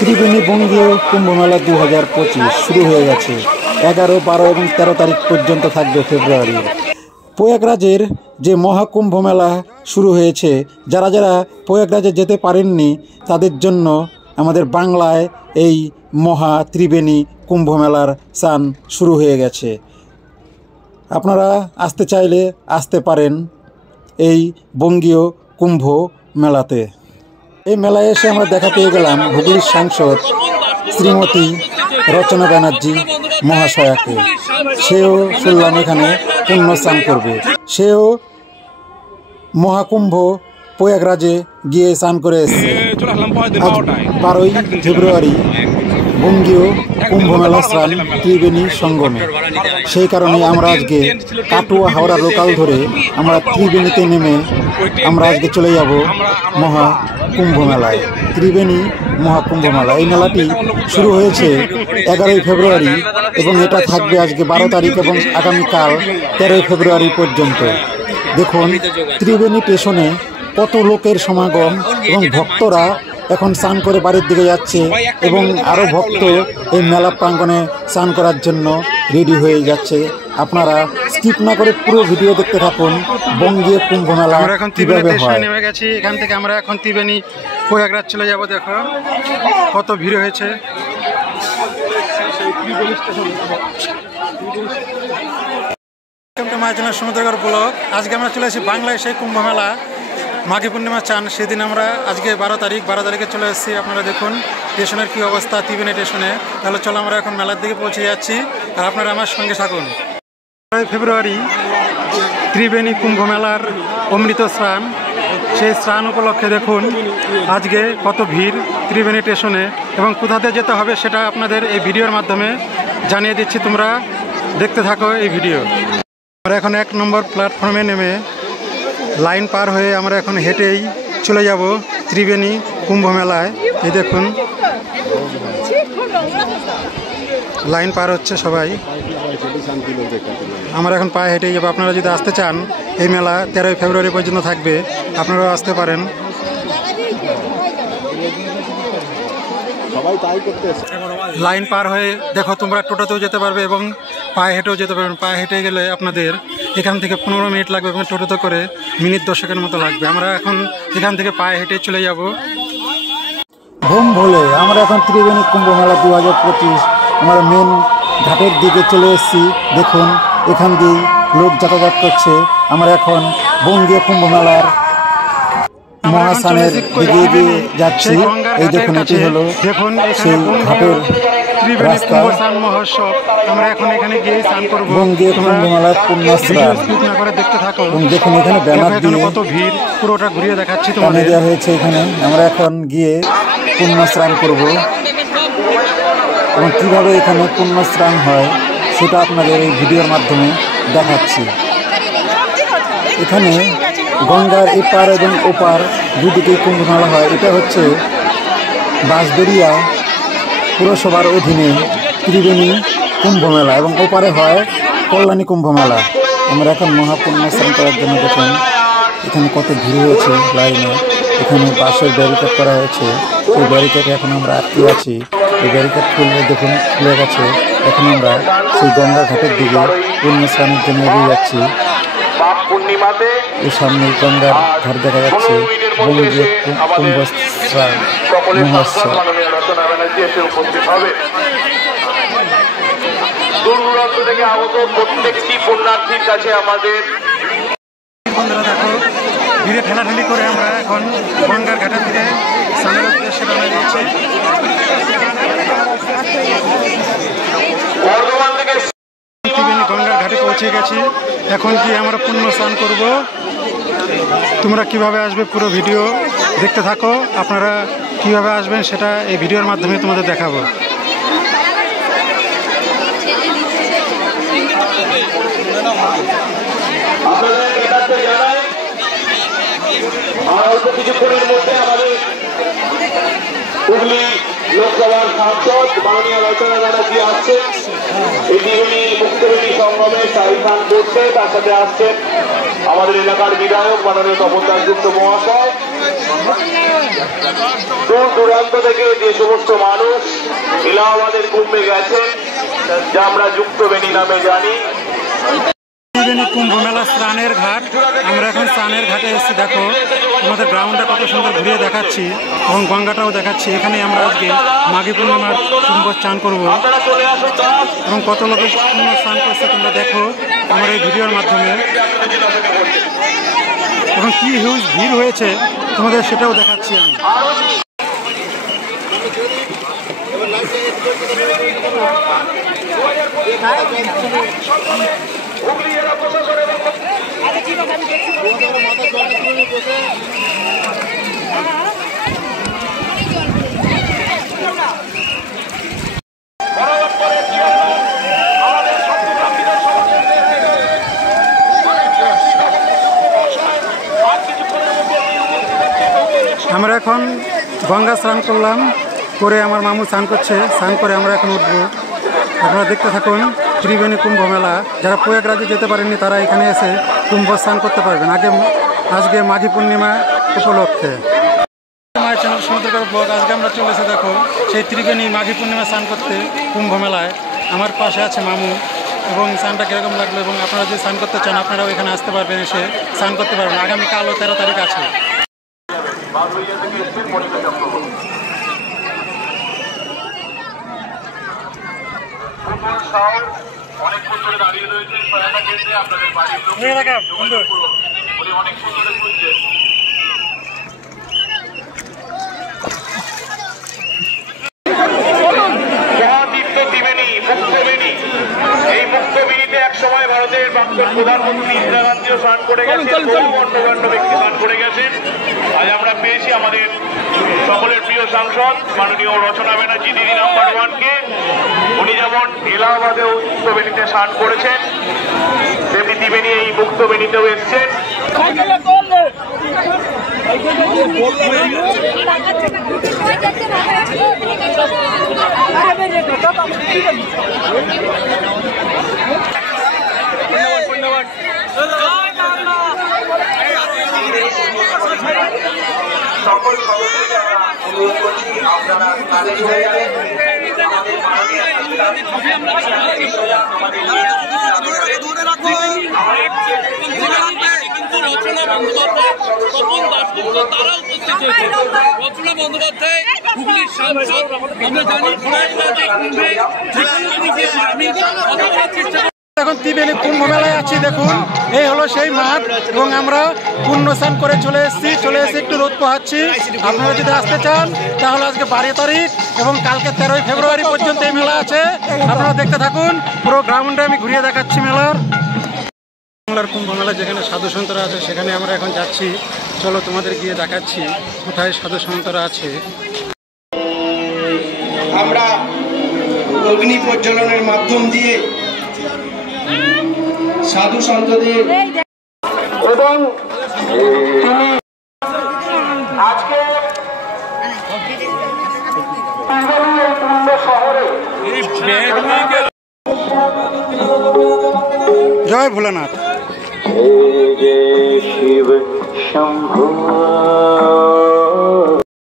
ত্রিবেণী বঙ্গীয় কুম্ভমেলা 2025 শুরু হয়ে গেছে। 11, 12 এবং 13 তারিখ পর্যন্ত থাকবে ফেব্রুয়ারির। প্রয়াগরাজের যে মহাকুম্ভ মেলা শুরু হয়েছে, যারা যারা প্রয়াগরাজে যেতে পারেননি তাদের জন্য আমাদের বাংলায় এই মহা ত্রিবেণী কুম্ভ মেলার স্নান শুরু হয়ে গেছে। আপনারা আসতে চাইলে আসতে পারেন এই বঙ্গীয় কুম্ভ মেলাতে। এই মেলায় এসে আমরা দেখা পেয়ে গেলাম হুগলির সাংসদ শ্রীমতী রচনা ব্যানার্জি মহাশয়াকে। সেও শুনলাম এখানে পুণ্য স্নান করবে। সেও মহাকুম্ভ প্রয়াগরাজে গিয়ে স্নান করে এসছে। আজ 12ই ফেব্রুয়ারি বঙ্গীয় কুম্ভ মেলা স্নান ত্রিবেণী সঙ্গমে। সেই কারণে আমরা আজকে কাটুয়া হাওড়া লোকাল ধরে আমরা ত্রিবেণীতে নেমে আমরা আজকে চলে যাব মহা কুম্ভ মেলায়। ত্রিবেণী মহাকুম্ভ মেলা, এই মেলাটি শুরু হয়েছে 11ই ফেব্রুয়ারি এবং এটা থাকবে আজকে 12 তারিখ এবং আগামীকাল 13ই ফেব্রুয়ারি পর্যন্ত। দেখুন ত্রিবেণী স্টেশনে কত লোকের সমাগম এবং ভক্তরা এখন স্নান করে বাড়ির দিকে যাচ্ছে এবং আরও ভক্ত এই মেলা প্রাঙ্গণে স্নান করার জন্য রেডি হয়ে যাচ্ছে। আপনারা স্কিপ না করে পুরো ভিডিও দেখতে থাকুন। বঙ্গীয় কুম্ভ মেলা এখন ত্রিবেণীতে নেমে গেছি। এখান থেকে আমরা এখন ত্রিবেণী প্রয়াগরাজ চলে যাব। দেখো কত ভিড় হয়েছে। মাঝখানে সমুদ্রগড় ব্লক। আজকে আমরা চলে এসেছি বাংলায় সেই কুম্ভ মেলা মাঘী পূর্ণিমা চান সেদিন। আমরা আজকে 12 তারিখে চলে এসেছি। আপনারা দেখুন স্টেশনের কী অবস্থা ত্রিবেণী স্টেশনে। তাহলে চলো আমরা এখন মেলার দিকে পৌঁছে যাচ্ছি আর আপনারা আমার সঙ্গে থাকুন। 12 ফেব্রুয়ারি ত্রিবেণী কুম্ভ মেলার অমৃত স্নান। সেই স্নান উপলক্ষে দেখুন আজকে কত ভিড় ত্রিবেণী স্টেশনে এবং কোথাতে যেতে হবে সেটা আপনাদের এই ভিডিওর মাধ্যমে জানিয়ে দিচ্ছি। তোমরা দেখতে থাকো এই ভিডিও। আমরা এখন 1 নম্বর প্ল্যাটফর্মে নেমে লাইন পার হয়ে আমরা এখন হেঁটেই চলে যাব ত্রিবেণী কুম্ভ মেলায়। এই দেখুন লাইন পার হচ্ছে সবাই। আমরা এখন পায়ে হেঁটেই যাবো। আপনারা যদি আসতে চান এই মেলা 13ই ফেব্রুয়ারি পর্যন্ত থাকবে, আপনারাও আসতে পারেন। লাইন পার হয়ে দেখো তোমরা টোটোতেও যেতে পারবে এবং পায়ে হেঁটেও যেতে পারবেন। পায়ে হেঁটে গেলে আপনাদের এখান থেকে 15 মিনিট লাগবে এবং টোটোতে করে মিনিট 10 মতো লাগবে। আমরা এখন এখান থেকে পায়ে হেঁটে চলে যাব ভোম ভোলে। আমরা এখন ত্রিবেণী কুম্ভ মেলা 2025 আমরা মেন ঘাটের দিকে চলে এসেছি। দেখুন এখান দিয়ে লোক যাতায়াত করছে। আমরা এখন বঙ্গীয় কুম্ভ মেলার মহাস্নানের দিকে এগিয়ে যাচ্ছি। এই দেখুন এটি হলো সেই ঘাটের রাস্তা। আমরা এখন এখানে গিয়ে স্নান করব বঙ্গীয় কুম্ভ মেলার পুণ্য স্নান। এবং দেখুন এখানে ব্যানার দিয়ে কত ভিড় পুরোটা ঘুরিয়ে দেখাচ্ছি তোমাদের দেওয়া হয়েছে। এখানে আমরা এখন গিয়ে পুণ্য স্নান করব এবং কীভাবে এখানে পুণ্য স্নান হয় সেটা আপনাদের এই ভিডিওর মাধ্যমে দেখাচ্ছি। এখানে গঙ্গার এপার এবং ওপার দুদিকেই কুম্ভ মেলা হয়। এটা হচ্ছে বাঁশবেড়িয়া পুরসভার অধীনে ত্রিবেণী কুম্ভ মেলা এবং ওপারে হয় কল্যাণী কুম্ভ মেলা। আমরা এখন মহাপুণ্য স্নান করার জন্য দেখুন এখানে কত ভিড় হয়েছে লাইনে। এখানে বাঁশের ব্যারিকেড করা হয়েছে। এই ব্যারিকেডে এখন আমরা আটকে আছি। এই ব্যারিকেড খুললে দেখুন খুলে গেছে। এখন আমরা সেই গঙ্গা ঘাটের দিকে পুণ্য স্নানের জন্য এগিয়ে যাচ্ছি। এই সামনে গঙ্গার ধার দেখা যাচ্ছে বঙ্গীয় কুম্ভ স্নান মহোৎসব। দূর দূরান্ত থেকে আগত প্রত্যেকটি পুণ্যার্থীর কাছে আমাদের বন্ধুরা দেখো ভিড়ে ঠেলাঠেলি করে আমরা এখন গঙ্গার ঘাটের দিকে স্নানের উদ্দেশ্যে রওনা দিচ্ছি। ত্রিবেণী গঙ্গার ঘাটে পৌঁছে গেছি। এখন কি আমরা পুণ্য স্নান করব। তোমরা কিভাবে আসবে পুরো ভিডিও দেখতে থাকো। আপনারা কিভাবে আসবেন সেটা এই ভিডিওর মাধ্যমে তোমাদের দেখাবো। কিছুক্ষণের মধ্যে আমাদের হুগলি লোকসভার সাংসদ মাননীয় রচনা ব্যানার্জি আসছেন। এই ত্রিবেণী মুক্তবেণী সংগমে স্থায়ী করছে। তার সাথে আসছেন আমাদের এলাকার বিধায়ক মাননীয় তপন দাশগুপ্ত মহাশয়। দূর দূরান্ত থেকে যে সমস্ত মানুষ এলাহাবাদের কুম্ভে গেছেন, যা আমরা যুক্তবেণী নামে জানি। কুম্ভ মেলা স্নানের ঘাট, আমরা এখন স্নানের ঘাটে এসেছি। দেখো আমাদের গ্রাউন্ডটা কত সুন্দর ঘুরিয়ে দেখাচ্ছি এবং গঙ্গাটাও দেখাচ্ছি। এখানে আমরা আজকে মাঘী পূর্ণিমার কুম্ভ স্নান করবো এবং কত লোকের পূর্ণ স্নান করছে তোমরা দেখো আমার এই ভিডিওর মাধ্যমে। এবং কি হিউজ ভিড় হয়েছে তোমাদের সেটাও দেখাচ্ছি আমি। আমরা এখন গঙ্গা স্নান করলাম, করে আমার মামু স্নান করছে, স্নান করে আমরা এখন উঠবো। আপনারা দেখতে থাকুন ত্রিবেণী কুম্ভ মেলা। যারা প্রয়াগরাজে যেতে পারেননি তারা এখানে এসে কুম্ভ স্নান করতে পারবেন আজকে মাঘী পূর্ণিমা উপলক্ষে। মায়ের চ্যানেল সমুদ্রকর ব্লগ, আজকে আমরা চলেছে দেখো সেই ত্রিবেণী মাঘী পূর্ণিমা স্নান করতে কুম্ভ মেলায়। আমার পাশে আছে মামু এবং স্নানটা কীরকম লাগলো, এবং আপনারা যদি স্নান করতে চান আপনারাও এখানে আসতে পারবেন, এসে স্নান করতে পারবেন। আগামীকালও 13 তারিখ আছে। অনেকক্ষণ ধরে দাঁড়িয়ে রয়েছে আপনাদের বাড়ির লোক অনেক সুন্দর খুঁজছে। এই মুক্তবেণীতে এক সময় ভারতের প্রাক্তন প্রধানমন্ত্রী ইন্দিরা গান্ধীও স্নান করে গেছেন, বহু গণ্যমান্য ব্যক্তি স্নান করে গেছেন। আজ আমরা পেয়েছি আমাদের সকলের প্রিয় সাংসদ মাননীয় রচনা ব্যানার্জি দিদি নাম্বার 1-কে। উনি যেমন এলাহাবাদেও মুক্তবেণীতে স্নান করেছেন, তেমনি ত্রিবেণী এই মুক্তবেণীতেও এসছেন। সকল সদস্যকে আমরা অনুরোধ করছি আপনারা কাজে চলে যাবেন। আমাদের রচনা বন্দ্যোপাধ্যায়, তপন দাশগুপ্ত তারা উপস্থিত হয়েছে। রচনা বন্দ্যোপাধ্যায় হুগলির সাংসদ, আমরা জানি প্রয়াগরাজে কুম্ভে আমি কথা বলার চেষ্টা। এখন ত্রিবেণী কুম্ভ মেলায় আছি, দেখুন এই হলো সেই মাঠ এবং আমরা পূর্ণ স্নান করে চলে এসেছি একটু রোদ পোহাচ্ছি। আপনারা যদি আসতে চান তাহলে আজকে 12 তারিখ এবং কালকে 13 ফেব্রুয়ারি পর্যন্ত এই মেলা আছে। আপনারা দেখতে থাকুন, পুরো গ্রাউন্ডে আমি ঘুরিয়ে দেখাচ্ছি মেলার। বাংলার কুম্ভ মেলা যেখানে সাধু সন্তরা আছে সেখানে আমরা এখন যাচ্ছি। চলো তোমাদের গিয়ে দেখাচ্ছি কোথায় সাধু সন্তরা আছে। আমরা অগ্নি প্রজ্বলনের মাধ্যম দিয়ে সাধু সন্তদের এবং আজকে শহরে জয় ভোলানাথ। শিব শম্ভু